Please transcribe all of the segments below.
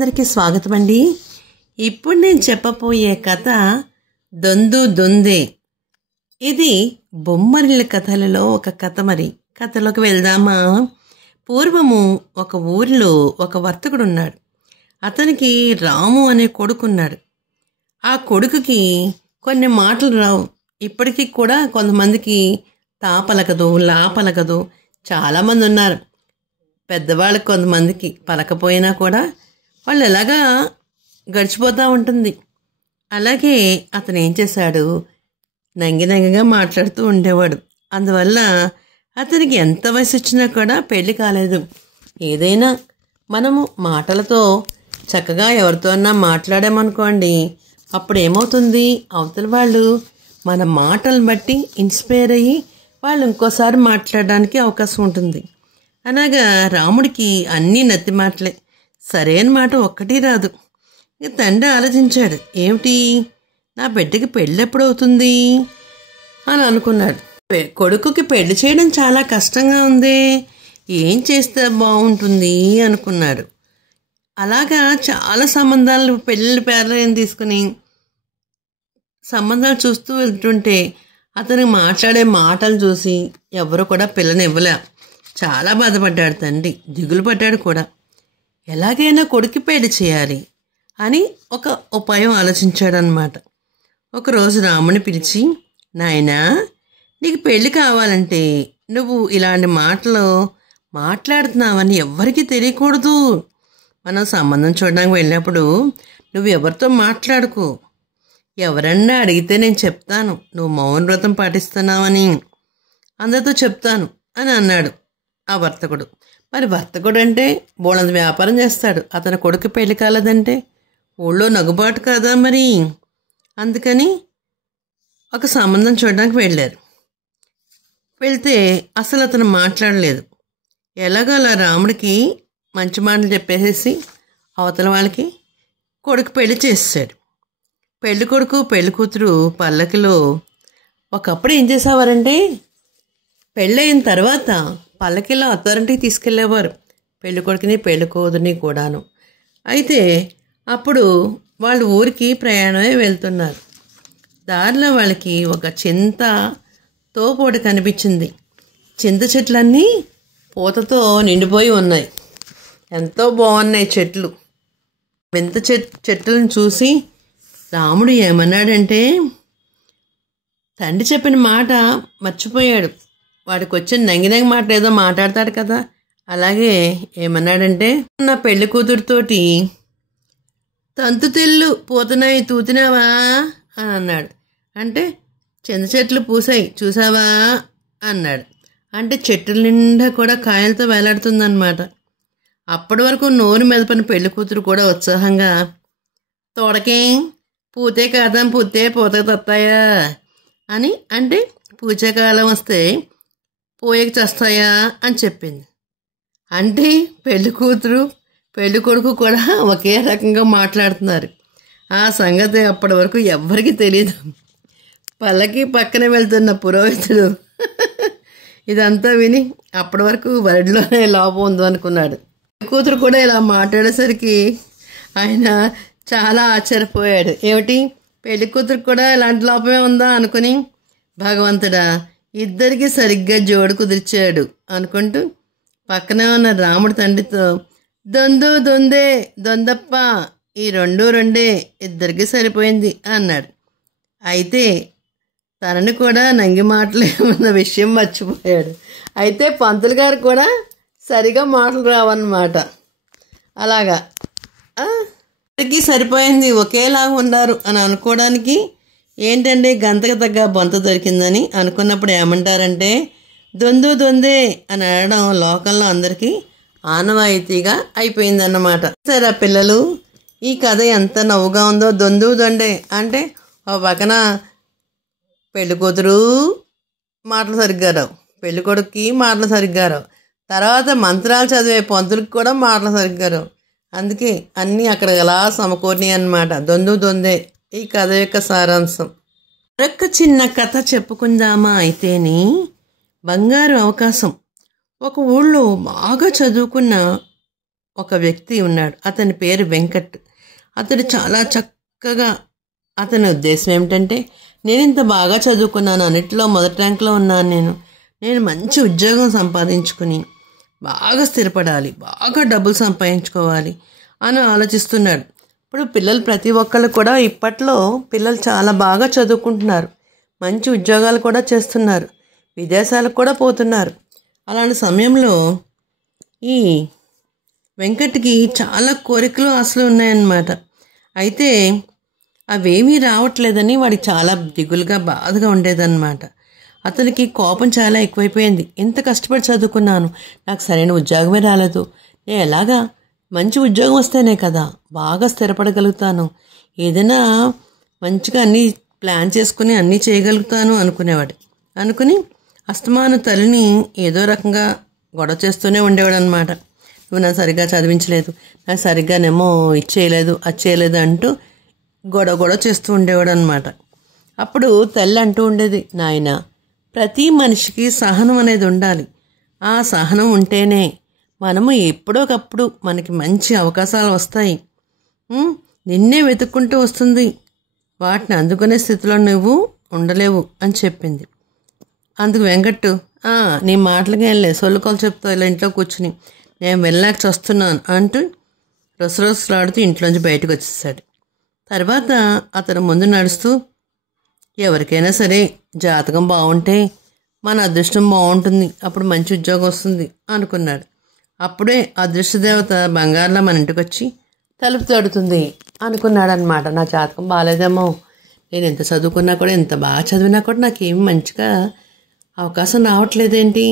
అందరికీ స్వాగతం అండి. ఇప్పుడు నేను చెప్పబోయే కథ దొందు దొందే. ఇది బొమ్మరిళ్ళ కథలలో ఒక కథ. మరి కథలోకి వెళ్దామా? పూర్వము ఒక ఊరిలో ఒక వర్తకుడు ఉన్నాడు. అతనికి రాము అనే కొడుకున్నాడు. ఆ కొడుకుకి కొన్ని మాటలు రావు. ఇప్పటికీ కూడా కొంతమందికి తాపలకదు, లాపలకదు. చాలామంది ఉన్నారు. పెద్దవాళ్ళకి కొంతమందికి పలకపోయినా కూడా వాళ్ళు ఎలాగా గడిచిపోతూ ఉంటుంది. అలాగే అతను ఏం చేశాడు, నంగిగా మాట్లాడుతూ ఉండేవాడు. అందువల్ల అతనికి ఎంత వయసు వచ్చినా కూడా పెళ్లి కాలేదు. ఏదైనా మనము మాటలతో చక్కగా ఎవరితో అన్నా మాట్లాడామనుకోండి, అప్పుడు ఏమవుతుంది, అవతల వాళ్ళు మన మాటలను బట్టి ఇన్స్పైర్ అయ్యి వాళ్ళు ఇంకోసారి మాట్లాడడానికి అవకాశం ఉంటుంది. అనగా రాముడికి అన్నీ నత్తి మాటలే, సరైన మాట ఒక్కటి రాదు. ఇక తండ్రి ఆలోచించాడు, ఏమిటి నా బిడ్డకి పెళ్ళి ఎప్పుడవుతుంది అని అనుకున్నాడు. కొడుకుకి పెళ్లి చేయడం చాలా కష్టంగా ఉంది, ఏం చేస్తే బాగుంటుంది అనుకున్నాడు. అలాగా చాలా సంబంధాలు పెళ్ళిళ్ళ పేర్లు తీసుకుని సంబంధాలు చూస్తూ వెళ్తుంటే అతనికి మాట్లాడే మాటలు చూసి ఎవరు కూడా పిల్లనివ్వలే. చాలా బాధపడ్డాడు తండ్రి, దిగులు పడ్డాడు కూడా. ఎలాగైనా కొడుకు పెళ్లి చేయాలి అని ఒక ఉపాయం ఆలోచించాడనమాట. ఒకరోజు రాముని పిలిచి, నాయనా, నీకు పెళ్ళి కావాలంటే నువ్వు ఇలాంటి మాటలు మాట్లాడుతున్నావని ఎవ్వరికీ తెలియకూడదు. మనం సంబంధం చూడడానికి వెళ్ళినప్పుడు నువ్వు ఎవరితో మాట్లాడుకో, ఎవరన్నా అడిగితే నేను చెప్తాను నువ్వు మౌన వ్రతం పాటిస్తున్నావని, అందరితో చెప్తాను అని అన్నాడు ఆ వర్తకుడు. మరి వర్తకుడు అంటే బోళంత వ్యాపారం చేస్తాడు. అతని కొడుకు పెళ్లి కాలేదంటే ఊళ్ళో నగుబాటు కాదా మరి. అందుకని ఒక సంబంధం చూడడానికి వెళ్ళారు. వెళ్తే అసలు అతను మాట్లాడలేదు. ఎలాగో అలా రాముడికి మంచి మాటలు చెప్పేసేసి అవతల వాళ్ళకి కొడుకు పెళ్లి చేసాడు. పెళ్లి కొడుకు పెళ్లి కూతురు పల్లకిలో. ఒకప్పుడు ఏం చేసేవారంటే, పెళ్ళయిన తర్వాత పల్లకిలో అత్తారింటికి తీసుకెళ్ళేవారు పెళ్లి కొడుకుని పెళ్లి కూతురిని కూడాను. అయితే అప్పుడు వాళ్ళు ఊరికి ప్రయాణమే వెళ్తున్నారు. దారిలో వాళ్ళకి ఒక చింత తోపోటు కనిపించింది. చింత చెట్లన్నీ పూతతో నిండిపోయి ఉన్నాయి. ఎంతో బాగున్నాయి చెట్లు. వింత చెట్లను చూసి రాముడు ఏమన్నాడంటే, తండ్రి చెప్పిన మాట మర్చిపోయాడు. వాడికి వచ్చిన నంగి మాట ఏదో మాట్లాడతాడు కదా, అలాగే ఏమన్నాడంటే, నా పెళ్లి కూతురుతోటి తంతు తెల్లు పోతున్నాయి తూతినావా అని అన్నాడు. అంటే చింత చెట్లు పూసాయి చూసావా అన్నాడు. అంటే చెట్ల నిండా కూడా కాయలతో వేలాడుతుందన్నమాట. అప్పటి వరకు నోరు మెదపని పెళ్లి కూతురు కూడా ఉత్సాహంగా, తోడకే పూతే కాదం పూతే పూతకు తత్తాయా అని, అంటే పూచేకాలం వస్తే పోయేకి చేస్తాయా అని చెప్పింది. అంటే పెళ్లి కూతురు పెళ్లి కొడుకు కూడా ఒకే రకంగా మాట్లాడుతున్నారు. ఆ సంగతి అప్పటి వరకు ఎవ్వరికీ తెలియదు. పల్లకి పక్కన వెళ్తున్న పురోహితుడు ఇదంతా విని అప్పటి వరకు వరడిలోనే లోపం ఉందో అనుకున్నాడు. కూతురు కూడా ఇలా మాట్లాడేసరికి ఆయన చాలా ఆశ్చర్యపోయాడు. ఏమిటి, పెళ్లి కూతురు కూడా ఇలాంటి లోపమే ఉందా అనుకుని, భగవంతుడా ఇద్దరికి సరిగ్గా జోడు కుదిర్చాడు అనుకుంటూ పక్కనే ఉన్న రాముడి తండ్రితో, దొందు దొందే దొందప్ప, ఈ రెండు రెండే ఇద్దరికి సరిపోయింది అన్నాడు. అయితే తనని కూడా నంగి మాటలు ఏమన్న విషయం మర్చిపోయాడు. అయితే పంతులు గారు కూడా సరిగా మాటలు రావన్నమాట. అలాగా ఇద్దరికి సరిపోయింది, ఒకేలాగా ఉన్నారు అని అనుకోవడానికి ఏంటంటే గంతకు తగ్గ బొంత దొరికిందని అనుకున్నప్పుడు ఏమంటారంటే, దొందు దొందే అని అనడం లోకంలో అందరికీ ఆనవాయితీగా అయిపోయిందన్నమాట. సరే పిల్లలు, ఈ కథ ఎంత నవ్వుగా ఉందో. దొందు దొండే అంటే ఓ పక్కన పెళ్లి కూతురు మాటలు సరిగ్గా రావు, పెళ్లి కొడుకుకి మాటలు సరిగ్గా రావు, తర్వాత మంత్రాలు చదివే పంతులకు కూడా మాటలు సరిగ్గా రావు. అందుకే అన్నీ అక్కడ ఎలా సమకూరినాయి అన్నమాట. దొందు దొందే ఈ కథ యొక్క సారాంశం. మరొక చిన్న కథ చెప్పుకుందామా అయితేని, బంగారు అవకాశం. ఒక ఊళ్ళో బాగా చదువుకున్న ఒక వ్యక్తి ఉన్నాడు. అతని పేరు వెంకట్. అతడు చాలా చక్కగా, అతని ఉద్దేశం ఏమిటంటే, నేను ఇంత బాగా చదువుకున్నాను, అన్నిటిలో మొదటి ర్యాంక్లో ఉన్నాను, నేను మంచి ఉద్యోగం సంపాదించుకుని బాగా స్థిరపడాలి, బాగా డబ్బులు సంపాదించుకోవాలి అని ఆలోచిస్తున్నాడు. ఇప్పుడు పిల్లలు ప్రతి ఒక్కళ్ళు కూడా, ఇప్పట్లో పిల్లలు చాలా బాగా చదువుకుంటున్నారు, మంచి ఉద్యోగాలు కూడా చేస్తున్నారు, విదేశాలకు కూడా పోతున్నారు. అలాంటి సమయంలో ఈ వెంకట్కి చాలా కోరికలు ఆశలు ఉన్నాయన్నమాట. అయితే అవేమీ రావట్లేదని వాడికి చాలా దిగులుగా బాధగా ఉండేదన్నమాట. అతనికి కోపం చాలా ఎక్కువైపోయింది. ఎంత కష్టపడి చదువుకున్నాను, నాకు సరైన ఉద్యోగమే రాలేదు, నేను ఎలాగా మంచి ఉద్యోగం వస్తేనే కదా బాగా స్థిరపడగలుగుతాను, ఏదైనా మంచిగా అన్నీ ప్లాన్ చేసుకుని అన్నీ చేయగలుగుతాను అనుకునేవాడు. అనుకుని అస్తమాను తల్లిని ఏదో రకంగా గొడవ చేస్తూనే ఉండేవాడు అనమాట. నువ్వు నాకు సరిగ్గా చదివించలేదు, నాకు సరిగ్గానేమో ఇచ్చేయలేదు, అది చేయలేదు అంటూ గొడవ చేస్తూ ఉండేవాడు అనమాట. అప్పుడు తల్లి అంటూ ఉండేది, నాయన, ప్రతి మనిషికి సహనం అనేది ఉండాలి, ఆ సహనం ఉంటేనే మనము ఎప్పుడోకప్పుడు మనకి మంచి అవకాశాలు వస్తాయి, నిన్నే వెతుక్కుంటూ వస్తుంది, వాటిని అందుకునే స్థితిలో నువ్వు ఉండలేవు అని చెప్పింది. అందుకు వెంకట్టు, నీ మాటలకి వెళ్ళే సొల్లుకొలు చెప్తావు ఇలా ఇంట్లో కూర్చుని, నేను వెళ్ళాక చస్తున్నాను అంటూ రొసరొసలాడుతూ ఇంట్లోంచి బయటకు వచ్చేసాడు. తర్వాత అతను ముందు నడుస్తూ, ఎవరికైనా సరే జాతకం బాగుంటే మన అదృష్టం బాగుంటుంది, అప్పుడు మంచి ఉద్యోగం వస్తుంది అనుకున్నాడు. అప్పుడే అదృష్టదేవత బంగారులో మన ఇంటికి వచ్చి తలుపు తడుతుంది అనుకున్నాడు అనమాట. నా జాతకం బాగాలేదేమో, నేను ఎంత చదువుకున్నా కూడా, ఎంత బాగా చదివినా కూడా నాకేమి మంచిగా అవకాశం రావట్లేదేంటి,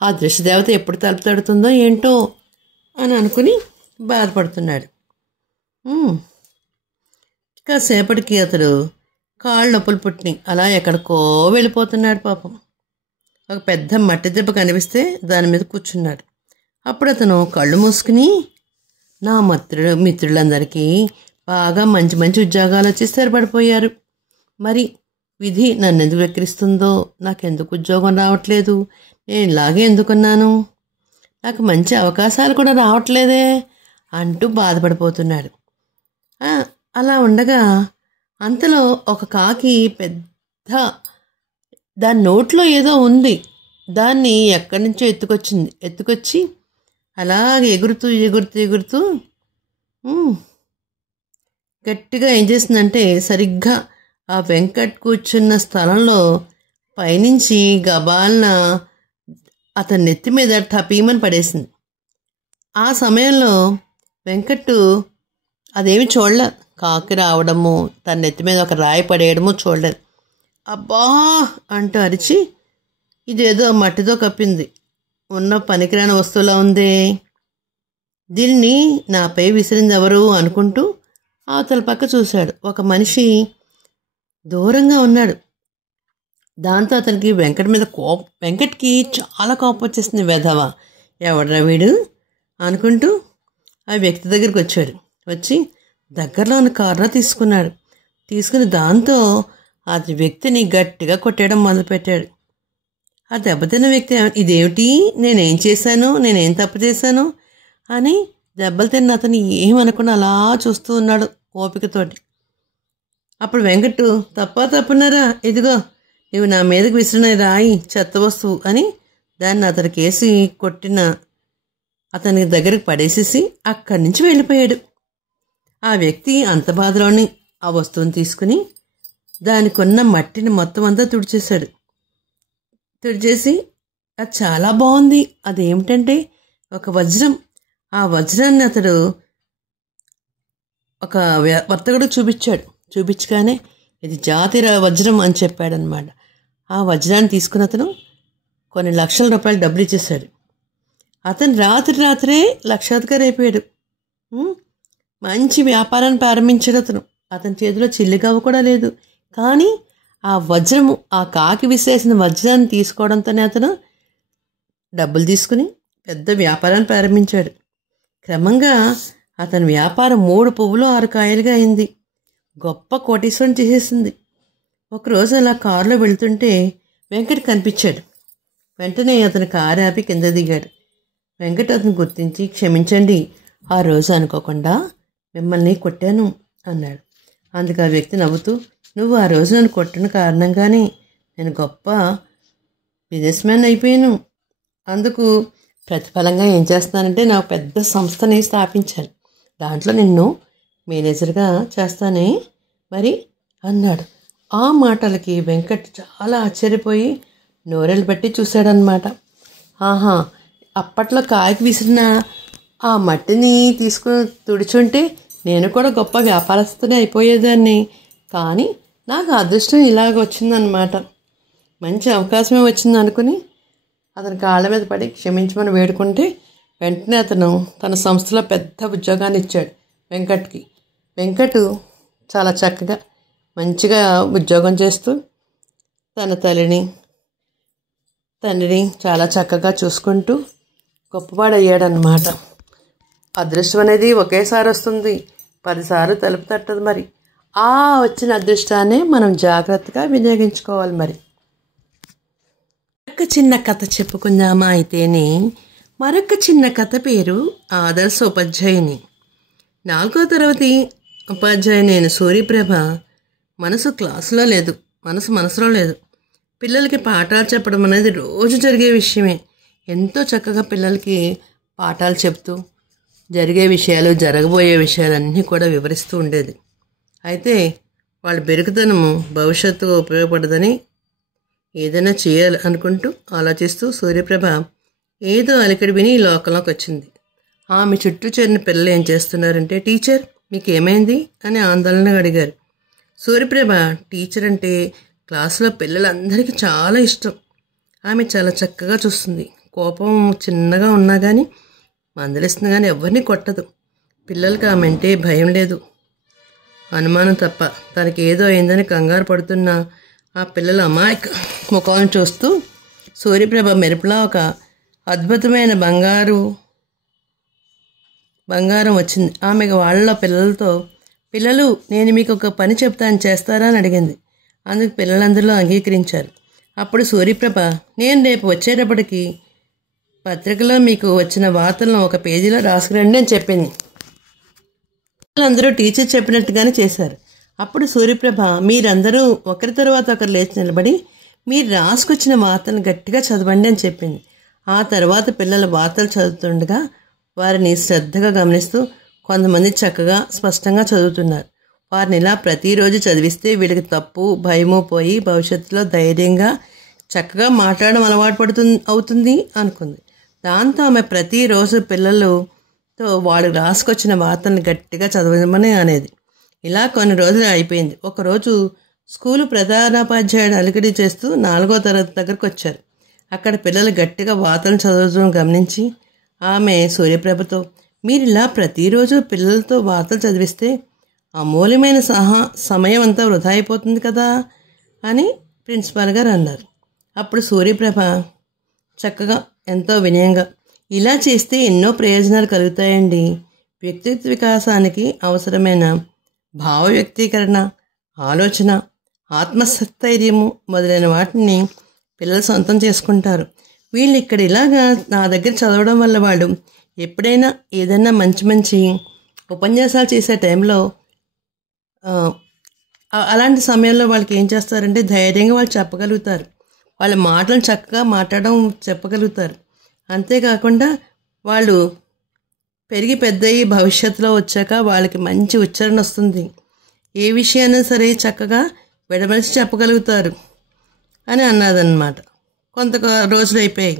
ఆ అదృష్టదేవత ఎప్పుడు తలుపు తడుతుందో ఏంటో అని అనుకుని బాధపడుతున్నాడు. కాసేపటికి అతడు కాళ్ళు నొప్పులు పుట్టినాయి, అలా ఎక్కడికో వెళ్ళిపోతున్నాడు పాపం. ఒక పెద్ద మట్టి దెబ్బ కనిపిస్తే దాని మీద కూర్చున్నాడు. అప్పుడు అతను కళ్ళు మూసుకుని, నా మిత్రులందరికీ బాగా మంచి మంచి ఉద్యోగాలు వచ్చి స్థిరపడిపోయారు, మరి విధి నన్ను ఎందుకు వెక్కిరిస్తుందో, నాకెందుకు ఉద్యోగం రావట్లేదు, నేను ఇలాగే ఎందుకున్నాను, నాకు మంచి అవకాశాలు కూడా రావట్లేదే అంటూ బాధపడిపోతున్నాడు. అలా ఉండగా అంతలో ఒక కాకి పెద్ద, దాని నోట్లో ఏదో ఉంది, దాన్ని ఎక్కడి నుంచో ఎత్తుకొచ్చి అలాగే ఎగురుతూ ఎగురుతూ ఎగురుతూ గట్టిగా ఏం చేసిందంటే, సరిగ్గా ఆ వెంకట్ కూర్చున్న స్థలంలో పైనుంచి గబాలన అతని నెత్తి మీద టపీమని పడేసింది. ఆ సమయంలో వెంకట్ అదేమి చూడలేదు, కాకి రావడము, తన నెత్తి మీద ఒక రాయి పడేయడము చూడలేదు. అబ్బా అంటూ అరిచి, ఇదేదో మట్టితో కప్పింది, ఉన్న పనికిరాని వస్తువులా ఉందే, దీన్ని నాపై విసిరింది ఎవరు అనుకుంటూ అవతల పక్క చూశాడు. ఒక మనిషి దూరంగా ఉన్నాడు. దాంతో అతనికి వెంకట్కి చాలా కోపం వచ్చేసింది. వెధవ, ఎవడ్రా వీడు అనుకుంటూ ఆ వ్యక్తి దగ్గరికి వచ్చాడు. వచ్చి దగ్గరలో ఉన్న కర్ర తీసుకుని దాంతో ఆ వ్యక్తిని గట్టిగా కొట్టేయడం మొదలుపెట్టాడు. ఆ దెబ్బతిన్న వ్యక్తి, ఇదేమిటి, నేనేం చేశాను, నేనేం తప్పు చేశాను అని దెబ్బలు తిన్న అతను ఏమనుకుని అలా చూస్తూ ఉన్నాడు ఓపికతోటి. అప్పుడు వెంకట్, తప్పున్నారా, ఇదిగో నువ్వు నా మీదకి విసిరిన రాయి చెత్త వస్తువు అని దాన్ని అతనికి వేసి కొట్టిన అతని దగ్గరికి పడేసేసి అక్కడి నుంచి వెళ్ళిపోయాడు. ఆ వ్యక్తి అంత బాధలోని ఆ వస్తువుని తీసుకుని దానికి ఉన్న మట్టిని మొత్తం అంతా తుడిచేసి అది చాలా బాగుంది, అదేమిటంటే ఒక వజ్రం. ఆ వజ్రాన్ని అతడు ఒక వర్తకుడు చూపించగానే ఇది జాతి వజ్రం అని చెప్పాడనమాట. ఆ వజ్రాన్ని తీసుకుని అతను కొన్ని లక్షల రూపాయలు డబ్బులు ఇచ్చేశాడు. అతను రాత్రే లక్షాధికారి అయిపోయాడు. మంచి వ్యాపారాన్ని ప్రారంభించాడు అతని చేతిలో చిల్లిగవ్వ కూడా లేదు. కానీ ఆ వజ్రము, ఆ కాకి విసిరేసిన వజ్రాన్ని తీసుకోవడంతోనే అతను డబ్బులు తీసుకుని పెద్ద వ్యాపారాన్ని ప్రారంభించాడు. క్రమంగా అతని వ్యాపారం 3 పువ్వులు 6 కాయలుగా అయింది. గొప్ప కోటీశ్వరుని చేసేసింది. ఒకరోజు అలా కారులో వెళ్తుంటే వెంకట్ కనిపించాడు. వెంటనే అతను కారు ఆపి కింద దిగాడు. వెంకట్ అతను గుర్తించి, క్షమించండి, ఆ రోజు అనుకోకుండా మిమ్మల్ని కొట్టాను అన్నాడు. అందుకు ఆ వ్యక్తి నవ్వుతూ, నువ్వు ఆ రోజు నన్ను కొట్టిన కారణంగానే నేను గొప్ప బిజినెస్ మ్యాన్ అయిపోయాను. అందుకు ప్రతిఫలంగా ఏం చేస్తానంటే నా పెద్ద సంస్థని స్థాపించాను, దాంట్లో నిన్ను మేనేజర్గా చేస్తానే మరి అన్నాడు. ఆ మాటలకి వెంకట్ చాలా ఆశ్చర్యపోయి నోరెలు బట్టి చూశాడనమాట. ఆహా, అప్పట్లో కాయకి విసిరిన ఆ మట్టిని తీసుకుని తుడుచుంటే నేను కూడా గొప్ప వ్యాపారస్తుని అయిపోయేదాన్ని. కానీ నాకు అదృష్టం ఇలాగ వచ్చిందనమాట, మంచి అవకాశమే వచ్చింది అనుకుని అతని కాళ్ళ మీద పడి క్షమించమని వేడుకుంటే వెంటనే అతను తన సంస్థలో పెద్ద ఉద్యోగాన్ని ఇచ్చాడు వెంకట్కి. వెంకట్ చాలా చక్కగా మంచిగా ఉద్యోగం చేస్తూ తన తండ్రిని చాలా చక్కగా చూసుకుంటూ గొప్పవాడయ్యాడనమాట. అదృష్టం అనేది ఒకేసారి వస్తుంది, 10 సార్లు తలుపు తట్టదు. మరి ఆ వచ్చిన అదృష్టాన్ని మనం జాగ్రత్తగా వినియోగించుకోవాలి. మరి ఒక చిన్న కథ చెప్పుకుందామా అయితేనే. మరొక చిన్న కథ పేరు ఆదర్శ ఉపాధ్యాయుని. 4వ తరగతి ఉపాధ్యాయుని అయిన సూర్యప్రభ మనసులో లేదు. పిల్లలకి పాఠాలు చెప్పడం అనేది రోజు జరిగే విషయమే. ఎంతో చక్కగా పిల్లలకి పాఠాలు చెప్తూ జరిగే విషయాలు, జరగబోయే విషయాలన్నీ కూడా వివరిస్తూ ఉండేది. అయితే వాళ్ళ బెరుకుతనము భవిష్యత్తుకు ఉపయోగపడదని ఏదైనా చేయాలి అనుకుంటూ ఆలోచిస్తూ సూర్యప్రభ ఏదో అలికిడి విని ఈ లోకంలోకి వచ్చింది. ఆమె చుట్టూ చేరిన పిల్లలు ఏం చేస్తున్నారంటే, టీచర్ మీకేమైంది అని ఆందోళనగా అడిగారు. సూర్యప్రభ టీచర్ అంటే క్లాసులో పిల్లలందరికీ చాలా ఇష్టం. ఆమె చాలా చక్కగా చూస్తుంది. కోపం చిన్నగా ఉన్నా కానీ మందలిస్తుంది, కానీ ఎవరిని కొట్టదు. పిల్లలకి ఆమె అంటే భయం లేదు, అనుమానం తప్ప. తనకి ఏదో అయిందని కంగారు పడుతున్న ఆ పిల్లల అమాయక ముఖాలను చూస్తూ సూర్యప్రభ మెరుపులా ఒక అద్భుతమైన బంగారం వచ్చింది. ఆమె వాళ్ళ పిల్లలతో, పిల్లలు నేను మీకు ఒక పని చెప్తాను, చేస్తారా అని అడిగింది. అందుకు పిల్లలందరూ అంగీకరించారు. అప్పుడు సూర్యప్రభ, నేను రేపు వచ్చేటప్పటికి పత్రికలో మీకు వచ్చిన వార్తలను ఒక పేజీలో రాసుకురండి అని చెప్పింది. పిల్లలందరూ టీచర్ చెప్పినట్టుగానే చేశారు. అప్పుడు సూర్యప్రభ, మీరందరూ ఒకరి తర్వాత ఒకరు లేచి నిలబడి మీరు రాసుకొచ్చిన వార్తలను గట్టిగా చదవండి అని చెప్పింది. ఆ తర్వాత పిల్లలు వార్తలు చదువుతుండగా వారిని శ్రద్ధగా గమనిస్తూ కొంతమంది చక్కగా స్పష్టంగా చదువుతున్నారు. వారిని ఇలా ప్రతిరోజు చదివిస్తే వీళ్ళకి తప్పు భయము పోయి భవిష్యత్తులో ధైర్యంగా చక్కగా మాట్లాడడం అలవాటు అవుతుంది అనుకుంది. దాంతో ఆమె ప్రతిరోజు పిల్లలతో వాళ్ళు రాసుకొచ్చిన వార్తలను గట్టిగా చదవమని అనేది. ఇలా కొన్ని రోజులు అయిపోయింది. ఒకరోజు స్కూలు ప్రధానోపాధ్యాయుడు అలికిడి చేస్తూ 4వ తరగతి దగ్గరకు వచ్చారు. అక్కడ పిల్లలు గట్టిగా వార్తలు చదవడం గమనించి ఆమె సూర్యప్రభతో, మీరు ఇలా ప్రతిరోజు పిల్లలతో వార్తలు చదివిస్తే అమూల్యమైన సమయం అంతా వృధా అయిపోతుంది కదా అని ప్రిన్సిపాల్ గారు అన్నారు. అప్పుడు సూర్యప్రభ చక్కగా ఎంతో వినయంగా, ఇలా చేస్తే ఎన్నో ప్రయోజనాలు కలుగుతాయండి. వ్యక్తిత్వ వికాసానికి అవసరమైన భావ వ్యక్తీకరణ, ఆలోచన, ఆత్మస్థైర్యము మొదలైన వాటిని పిల్లలు సొంతం చేసుకుంటారు. వీళ్ళు ఇక్కడ ఇలాగా నా దగ్గర చదవడం వల్ల వాళ్ళు ఎప్పుడైనా ఏదైనా మంచి ఉపన్యాసాలు చేసే టైంలో అలాంటి సమయంలో వాళ్ళకి ఏం చేస్తారంటే ధైర్యంగా వాళ్ళు చెప్పగలుగుతారు. వాళ్ళ మాటలను చక్కగా చెప్పగలుగుతారు. అంతేకాకుండా వాళ్ళు పెరిగి పెద్దయి భవిష్యత్తులో వచ్చాక వాళ్ళకి మంచి ఉచ్చారణ వస్తుంది. ఏ విషయాన్ని సరే చక్కగా విడమలిచి చెప్పగలుగుతారు అని అన్నదన్నమాట. కొంత రోజులు అయిపోయాయి.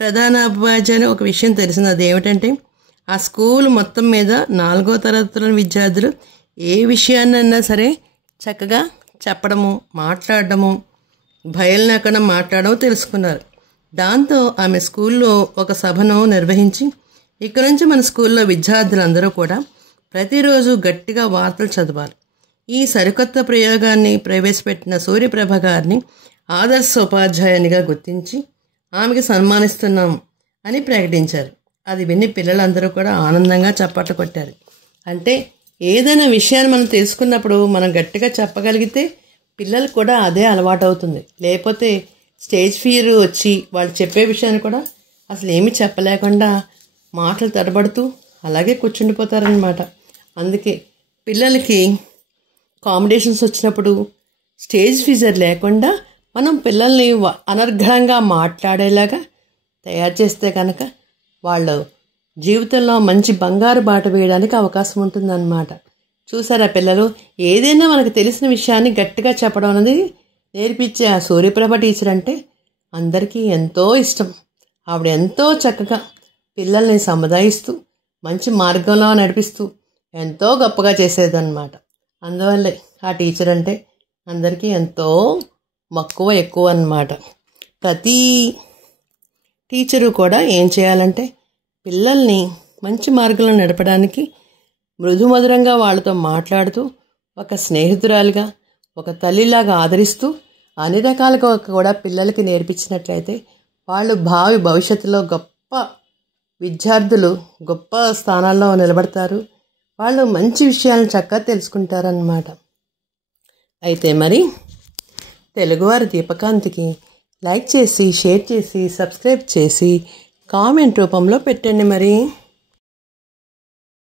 ప్రధాన ఉపాధ్యాయుని ఒక విషయం తెలిసింది. అదేమిటంటే ఆ స్కూల్ మొత్తం మీద 4వ తరగతిలోని విద్యార్థులు ఏ విషయాన్నైనా సరే చక్కగా చెప్పడము, మాట్లాడడము, భయం లేకుండా మాట్లాడడం తెలుసుకున్నారు. దాంతో ఆమె స్కూల్లో ఒక సభను నిర్వహించి, ఇక్కడ నుంచి మన స్కూల్లో విద్యార్థులందరూ కూడా ప్రతిరోజు గట్టిగా వార్తలు చదవాలి. ఈ సరికొత్త ప్రయోగాన్ని ప్రవేశపెట్టిన సూర్యప్రభ గారిని ఆదర్శ ఉపాధ్యాయునిగా గుర్తించి ఆమెకి సన్మానిస్తున్నాము అని ప్రకటించారు. అది విని పిల్లలందరూ కూడా ఆనందంగా చప్పట్లు కొట్టారు. అంటే ఏదైనా విషయాన్ని మనం తెలుసుకున్నప్పుడు మనం గట్టిగా చెప్పగలిగితే పిల్లలకు కూడా అదే అలవాటు అవుతుంది. లేకపోతే స్టేజ్ ఫియర్ వచ్చి వాళ్ళు చెప్పే విషయాన్ని కూడా అసలు ఏమీ చెప్పలేకుండా మాటలు తడబడుతూ అలాగే కూర్చుండిపోతారనమాట. అందుకే పిల్లలకి కాంపిటీషన్స్ వచ్చినప్పుడు స్టేజ్ ఫిజర్ లేకుండా మనం పిల్లల్ని అనర్గళంగా మాట్లాడేలాగా తయారు చేస్తే కనుక వాళ్ళు జీవితంలో మంచి బంగారు బాట వేయడానికి అవకాశం ఉంటుందన్నమాట. చూసారా పిల్లలు, ఏదైనా మనకు తెలిసిన విషయాన్ని గట్టిగా చెప్పడం అనేది నేర్పించే ఆ సూర్యప్రభ టీచర్ అంటే అందరికీ ఎంతో ఇష్టం. ఆవిడ ఎంతో చక్కగా పిల్లల్ని సముదాయిస్తూ మంచి మార్గంలో నడిపిస్తూ ఎంతో గొప్పగా చేసేదన్నమాట. అందువల్లే ఆ టీచర్ అంటే అందరికీ ఎంతో మక్కువ ఎక్కువ అన్నమాట. ప్రతి టీచరు కూడా ఏం చేయాలంటే పిల్లల్ని మంచి మార్గంలో నడపడానికి మృదుమధురంగా వాళ్ళతో మాట్లాడుతూ ఒక స్నేహితురాలుగా ఒక తల్లిలాగా ఆదరిస్తూ అన్ని రకాలుగా కూడా పిల్లలకి నేర్పించినట్లయితే వాళ్ళు భవిష్యత్తులో గొప్ప విద్యార్థులు, గొప్ప స్థానాల్లో నిలబడతారు. వాళ్ళు మంచి విషయాలను చక్కగా తెలుసుకుంటారన్నమాట. అయితే మరి తెలుగువారి దీపకాంతికి లైక్ చేసి, షేర్ చేసి, సబ్స్క్రైబ్ చేసి కామెంట్ రూపంలో పెట్టండి మరి.